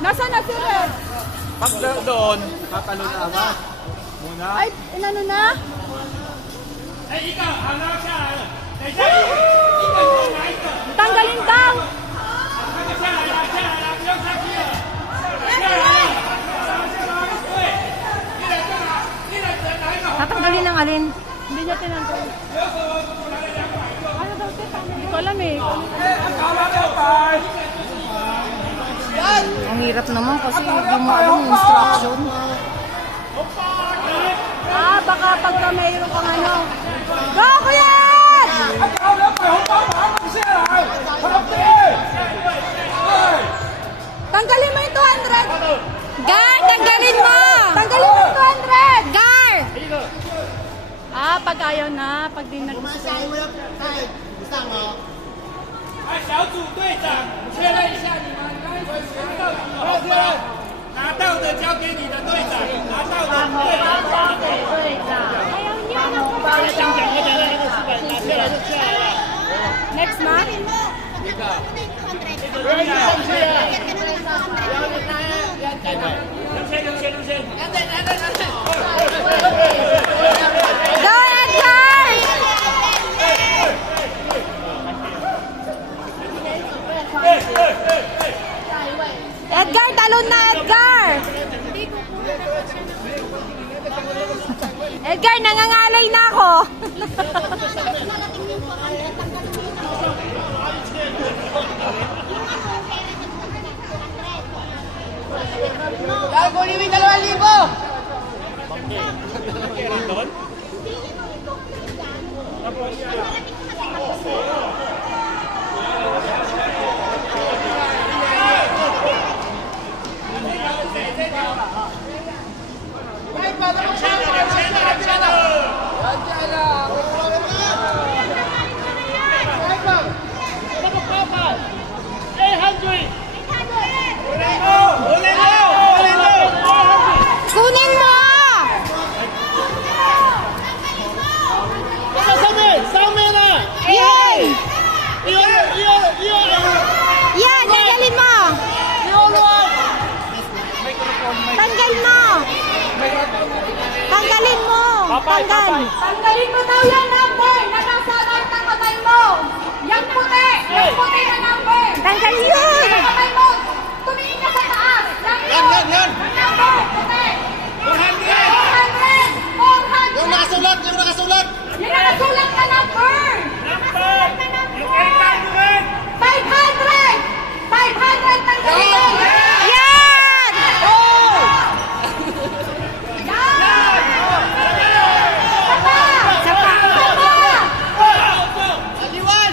Nasaan na si Red? Pag doon, tatalo na agad. Muna. Ay, inano na? Tanggalin daw! Tatanggalin ng alin? Hindi niya tinanggal. Ano daw ito? Hindi ko alam eh. Ang hirap naman kasi hindi mo alam yung instruction. Ah, baka pagka mayroon kang ano. Go, kuya! Tanggalin mo yung 200! Gar, tanggalin mo! Tanggalin mo yung 200! Gar! Ah, pag ayaw na, pag di nag-gusto. 小组队长，确认一下你们刚才拿到的交给你的队长，拿到的队长。 Ayaw niya na po. Next na? Go, Edgar! Edgar, talon na, Edgar! Edgar, nangangalay na ako. Kunin mo yung 2,000! Kunin mo! Yay! Yan, tanggalin mo! Tanggal mo! Tanggalin mo! Tanggal! Tanggalin mo daw yan number na nasa right ng kamay mo. Yung puti na number. Tanggal yun! Sa kamay mo. Tumingin ka sa taas. Yan. Yung number, puti. 400. 400. Yung nakasulat! Yung nakasulat! Yung nakasulat na number. Nakasulat na number. 500. 500 tanggalin mo. Yan! Sapa! Aliwan!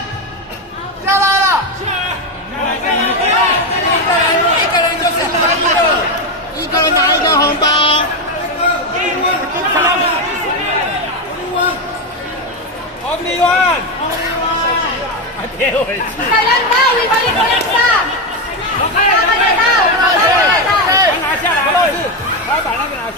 一个人拿一个红包。红利湾，还别回去。 Kailan daw? Ibalik mo lang siya. Kailan daw? 拿下来，他把那个拿下。